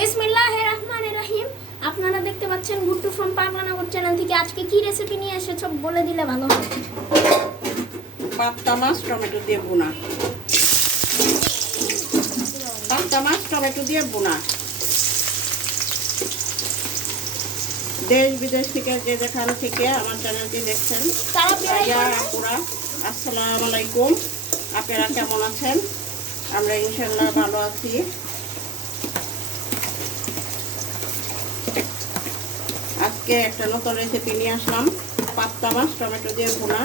বিসমিল্লাহির রহমানির রহিম। আপনারা দেখতে পাচ্ছেন গুড্ডু ফ্রম পাগলানগর চ্যানেল থেকে। আজকে কি রেসিপি নিয়ে এসেছো বলে দিলে ভালো হয়। পাবদা মাছ টমেটো দিয়ে ভুনা। পাবদা মাছ টমেটো দিয়ে ভুনা। দেশ বিদেশ থেকে যে যেখান থেকে আমার চ্যানেলটি দেখছেন আপুরা, আসসালামু আলাইকুম। আপনারা কেমন আছেন? আমরা ইনশাল্লাহ ভালো আছি। আজকে একটা নতুন রেসিপি নিয়ে আসলাম, পাবদা মাছ টমেটো দিয়ে ভুনা।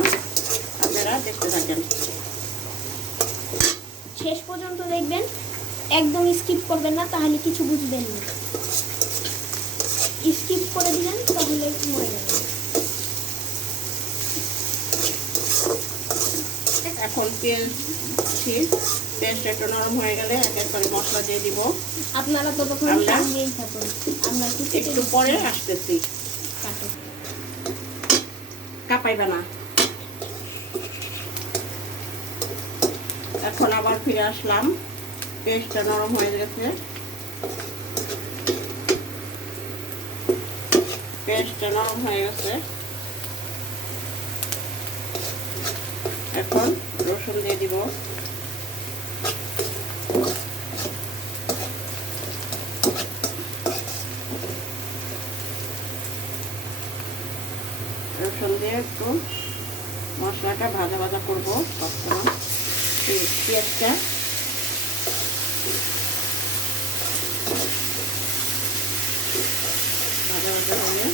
আপনারা দেখতে থাকেন, শেষ পর্যন্ত দেখবেন, একদম স্কিপ করবেন না, তাহলে কিছু বুঝবেন না। স্কিপ করে দিলেন তাহলে মরে যাবেন। এখন পেস্ট একটু নরম হয়ে গেলে এক এক করে মশলা দিয়ে দিব। আপনারা ততক্ষণ সঙ্গেই থাকুন, আমরা একটু পরে আসতেছি। কাঁপাইবে না। এখন আবার ফিরে আসলাম, পেস্টটা নরম হয়ে গেছে। পেস্টটা নরম হয়ে গেছে। এখন রসুন দিয়ে দিব। রসুন দিয়ে একটু মশলাটা ভাজা ভাজা করবো সবসময়। পেঁয়াজটা ভাজা ভাজা হলে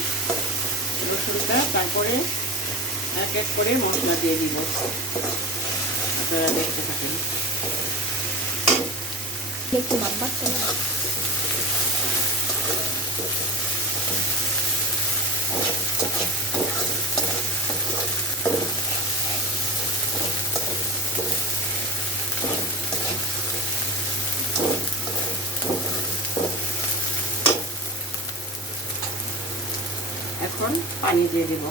রসুনটা, তারপরে এক এক করে মশলা দিয়ে দিব। আপনারা দেখতে থাকেন। একটু বাদ চলে এখন পানি দিয়ে দিব।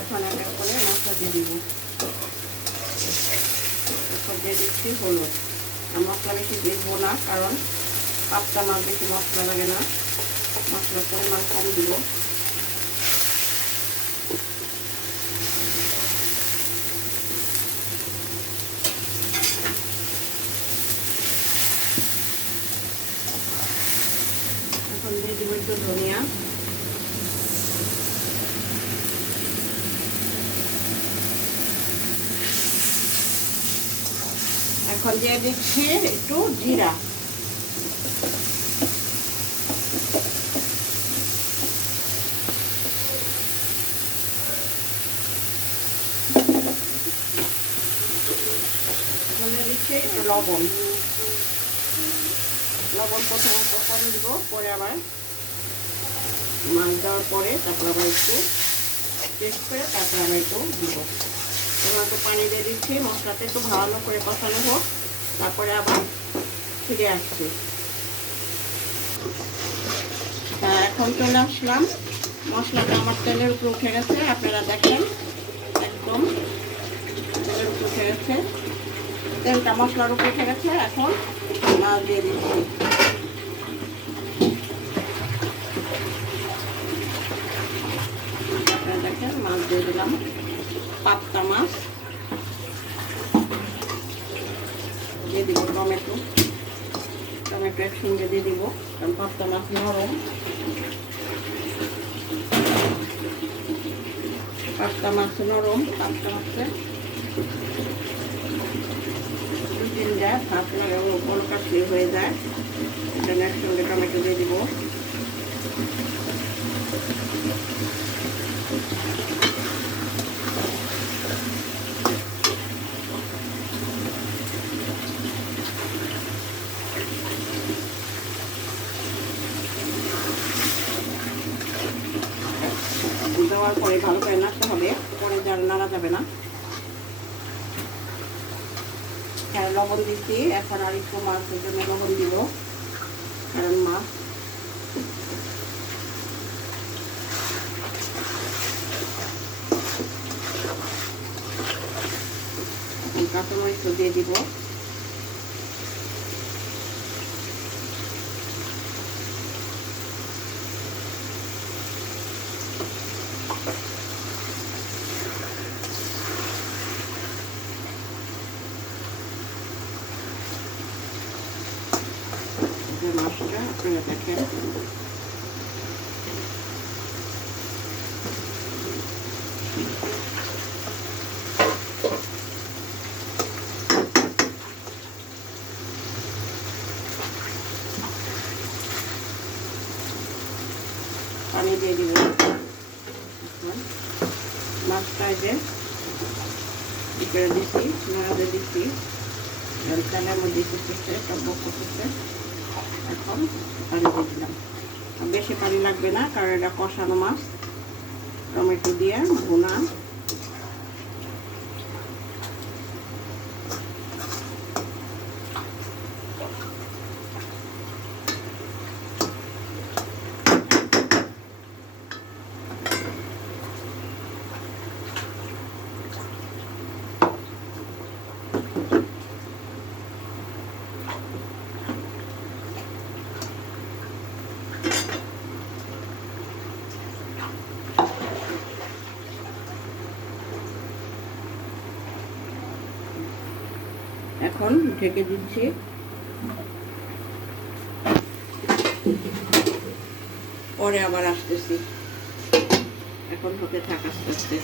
এখন এক এক করে মশলা দিয়ে দিব। এখন দিয়ে দিচ্ছি হলুদ। মশলা বেশি দিব না, কারণ পাবদা মাছ বেশি মশলা লাগে না, মশলার পরিমাণ কম দিব। এখন দিয়ে দিব একটু ধনিয়া। এখন দিয়ে দিচ্ছি একটু জিরা। এখন দিয়ে দিচ্ছি একটু লবণ। লবণ প্রথমে কম দিব, পরে আবার মাছ দেওয়ার পরে তারপর আবার একটু টেস্ট করে তারপরে আবার একটু দিব। এবার একটু পানি দিয়ে দিচ্ছি, মশলাটা একটু ভালো করে কষানো হোক, তারপরে আবার ফিরে আসছি। এখন চলে আসলাম, মশলাটা আমার তেলের উপরে উঠে গেছে। আপনারা দেখেন, একদম তেলের উপরে উঠে গেছে, তেলটা মশলার উপরে উঠে গেছে। এখন মাছ দিয়ে দিচ্ছি। আপনারা দেখেন, মাছ দিয়ে দিলাম, পাবদা মাছ দিয়ে দিব। টমেটো একসঙ্গে দিয়ে দিব, কারণ পাবদা মাছ নরম। পাবদা মাছ দু তিনটা ভাত লাগাবো, বড় কাশি হয়ে যায়। এটা একসঙ্গে টমেটো দিয়ে দিব। দেওয়ার পরে ভালো করে নাড়তে হবে, পরে যার নাড়া যাবে না। লবণ দিচ্ছি, এখন আর একটু মাছের জন্য লবণ দিব, কারণ মাছ কাঁচামরিচ দিয়ে দিব। আপনারা দেখেন। পানি দিয়ে দিব। মাছটা যে করে দিচ্ছি, নাড়াতে দিচ্ছি, তেলের মধ্যে করতেছে, টকবক করতেছে। এখন পানি দিয়ে দিলাম। বেশি পানি লাগবে না, কারণ এটা কষানো মাছ। টমেটো দিয়ে ভুনা। এখন ঢেকে দিচ্ছি। পরে আবার আসতেছি। এখন হতে থাক আস্তে আস্তে।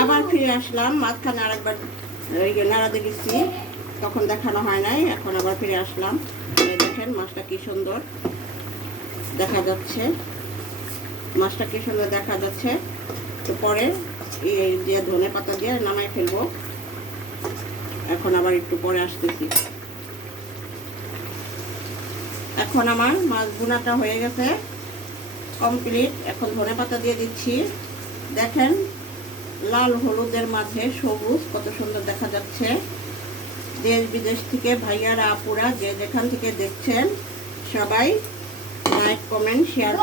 আবার ফিরে আসলাম, মাঝখানে আরেকবার নাড়াতে গেছি, তখন দেখানো হয় নাই। এখন আবার ফিরে আসলাম। দেখেন মাছটা কি সুন্দর দেখা যাচ্ছে। মাছটা কি সুন্দর দেখা যাচ্ছে। তো পরে এই দিয়ে ধনে পাতা দিয়ে নামাই ফেলবো। এখন আবার একটু পরে আসতেছি। এখন আমার মাছ ভুনাটা হয়ে গেছে, কমপ্লিট। এখন ধনে পাতা দিয়ে দিচ্ছি। দেখেন লাল হলুদের মাঝে সবুজ, কত সুন্দর দেখা যাচ্ছে। দেশ বিদেশ থেকে ভাইয়ারা আপুরা যে যেখান থেকে দেখছেন সবাই লাইক কমেন্ট শেয়ার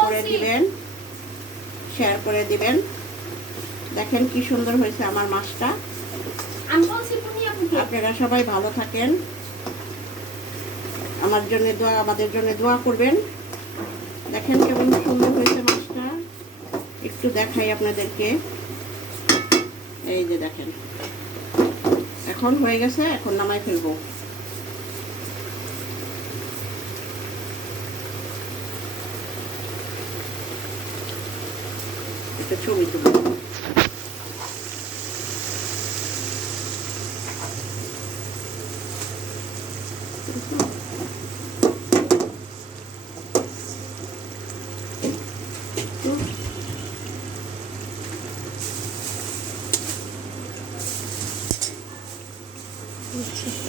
করে দিবেন। দেখেন কি সুন্দর হয়েছে আমার মাছটা। আপনারা সবাই ভালো থাকেন, আমাদের জন্য দোয়া করবেন। দেখেন কেমন সুন্দর হয়েছে মাছটা। একটু দেখাই আপনাদেরকে। এই যে দেখেন, এখন হয়ে গেছে। এখন নামাই ফেলবো। একটা ছবি তুলব। আচ্ছা